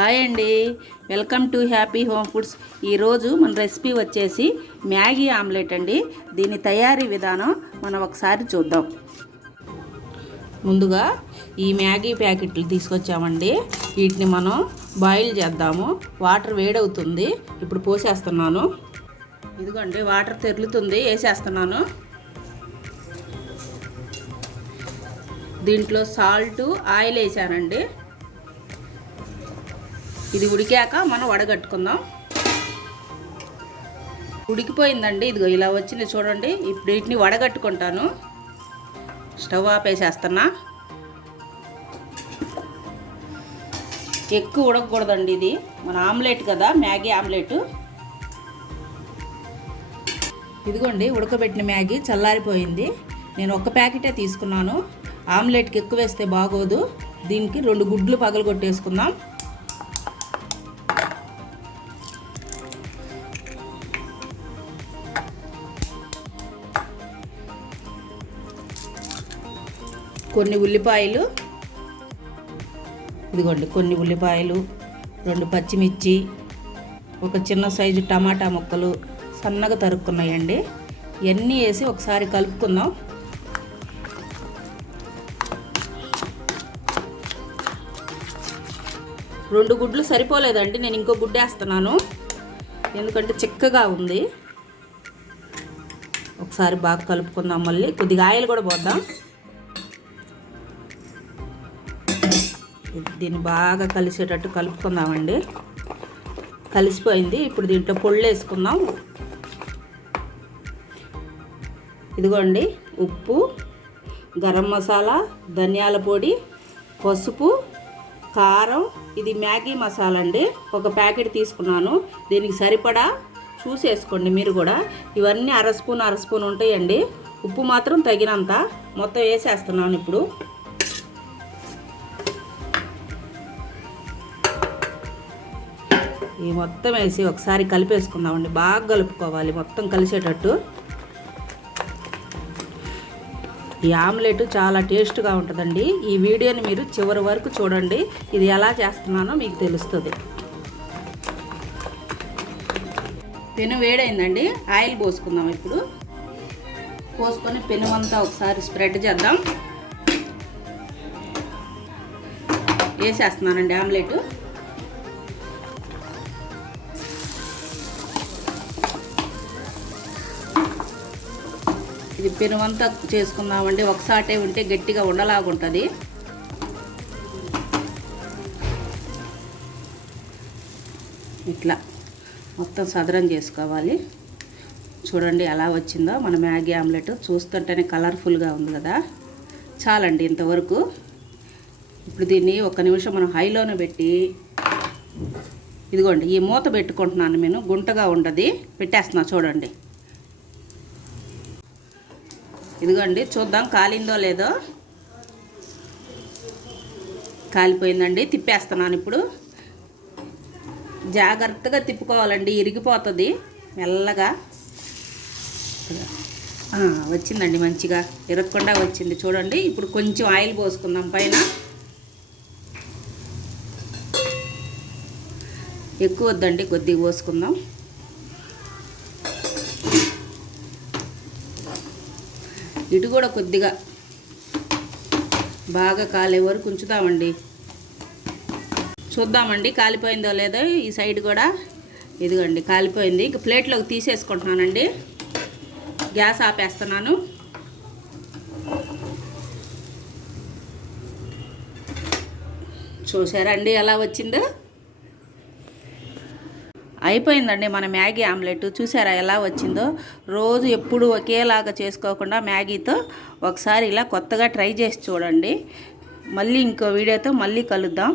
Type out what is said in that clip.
Hi అండి, welcome to happy home foods. ఈరోజు మన రెసిపీ వచ్చేసి మ్యాగీ ఆమ్లెట్ అండి. దీని తయారీ విధానం మనం ఒకసారి చూద్దాం. ముందుగా ఈ మ్యాగీ ప్యాకెట్లు తీసుకొచ్చామండి. వీటిని మనం బాయిల్ చేద్దాము. వాటర్ వేడవుతుంది, ఇప్పుడు పోసేస్తున్నాను. ఇదిగోండి వాటర్ తెరులుతుంది, వేసేస్తున్నాను. దీంట్లో సాల్ట్, ఆయిల్ వేసానండి. ఇది ఉడికాక మనం వడగట్టుకుందాం. ఉడికిపోయిందండి, ఇదిగో ఇలా వచ్చింది చూడండి. ఇప్పుడు వీటిని వడగట్టుకుంటాను. స్టవ్ ఆపేసేస్తున్నా. ఎక్కువ ఉడకకూడదండి, ఇది మన ఆమ్లెట్ కదా, మ్యాగీ ఆమ్లెట్. ఇదిగోండి ఉడకబెట్టిన మ్యాగీ చల్లారిపోయింది. నేను ఒక ప్యాకెటే తీసుకున్నాను. ఆమ్లెట్కి ఎక్కువ వేస్తే బాగోదు. దీనికి 2 గుడ్లు పగలగొట్టేసుకుందాం. కొన్ని ఉల్లిపాయలు, ఇదిగోండి కొన్ని ఉల్లిపాయలు, 2 పచ్చిమిర్చి, ఒక చిన్న సైజు టమాటా ముక్కలు సన్నగా తరుక్కున్నాయండి. ఇవన్నీ వేసి ఒకసారి కలుపుకుందాం. రెండు గుడ్లు సరిపోలేదండి, నేను ఇంకో గుడ్డు వేస్తున్నాను, ఎందుకంటే చిక్కగా ఉంది. ఒకసారి బాగా కలుపుకుందాం. మళ్ళీ కొద్దిగా ఆయిల్ కూడా పోద్దాం. దీన్ని బాగా కలిసేటట్టు కలుపుకుందామండి. కలిసిపోయింది. ఇప్పుడు దీంట్లో పొళ్ళు వేసుకుందాం. ఇదిగోండి ఉప్పు, గరం మసాలా, ధనియాల పొడి, పసుపు, కారం. ఇది మ్యాగీ మసాలా అండి, ఒక ప్యాకెట్ తీసుకున్నాను. దీనికి సరిపడా చూసేసుకోండి మీరు కూడా. ఇవన్నీ అర స్పూన్ ఉంటాయండి. ఉప్పు మాత్రం తగినంత మొత్తం వేసేస్తున్నాను. ఇప్పుడు ఈ మొత్తం వేసి ఒకసారి కలిపేసుకుందామండి. బాగా కలుపుకోవాలి, మొత్తం కలిసేటట్టు. ఈ ఆమ్లెట్ చాలా టేస్ట్గా ఉంటుందండి. ఈ వీడియోని మీరు చివరి వరకు చూడండి. ఇది ఎలా చేస్తున్నానో మీకు తెలుస్తుంది. పెను వేడైందండి, ఆయిల్ పోసుకుందాం. ఇప్పుడు పోసుకొని పెను అంతా ఒకసారి స్ప్రెడ్ చేద్దాం. వేసేస్తున్నానండి ఆమ్లెట్. ఇది పెనుమంతా చేసుకుందామండి. ఒకసాటే ఉంటే గట్టిగా ఉండలాగుంటుంది. ఇట్లా మొత్తం సదరం చేసుకోవాలి. చూడండి ఎలా వచ్చిందో మన మ్యాగీ ఆమ్లెట్. చూస్తుంటేనే కలర్ఫుల్గా ఉంది కదా. చాలండి ఇంతవరకు. ఇప్పుడు దీన్ని 1 నిమిషం మనం హైలోనే పెట్టి, ఇదిగోండి ఈ మూత పెట్టుకుంటున్నాను నేను. గుంటగా ఉండదు, పెట్టేస్తున్నా చూడండి. ఇదిగోండి చూద్దాం కాలిందో లేదో. కాలిపోయిందండి, తిప్పేస్తున్నాను. ఇప్పుడు జాగ్రత్తగా తిప్పుకోవాలండి, ఇరిగిపోతుంది మెల్లగా. వచ్చిందండి మంచిగా, ఇరగకుండా వచ్చింది చూడండి. ఇప్పుడు కొంచెం ఆయిల్ పోసుకుందాం పైన. ఎక్కువ వద్దండి, కొద్దిగా పోసుకుందాం. ఇటు కూడా కొద్దిగా బాగా కాలే వరకు ఉంచుతామండి. చూద్దామండి కాలిపోయిందో లేదో. ఈ సైడ్ కూడా ఇదిగోండి కాలిపోయింది. ఇక ప్లేట్లోకి తీసేసుకుంటున్నానండి. గ్యాస్ ఆపేస్తున్నాను. చూసారండి ఎలా వచ్చిందో. అయిపోయిందండి మన మ్యాగీ ఆమ్లెట్. చూసారా ఎలా వచ్చిందో. రోజు ఎప్పుడు ఒకేలాగా చేసుకోకుండా మ్యాగీతో ఒకసారి ఇలా కొత్తగా ట్రై చేసి చూడండి. మళ్ళీ ఇంకో వీడియోతో మళ్ళీ కలుద్దాం.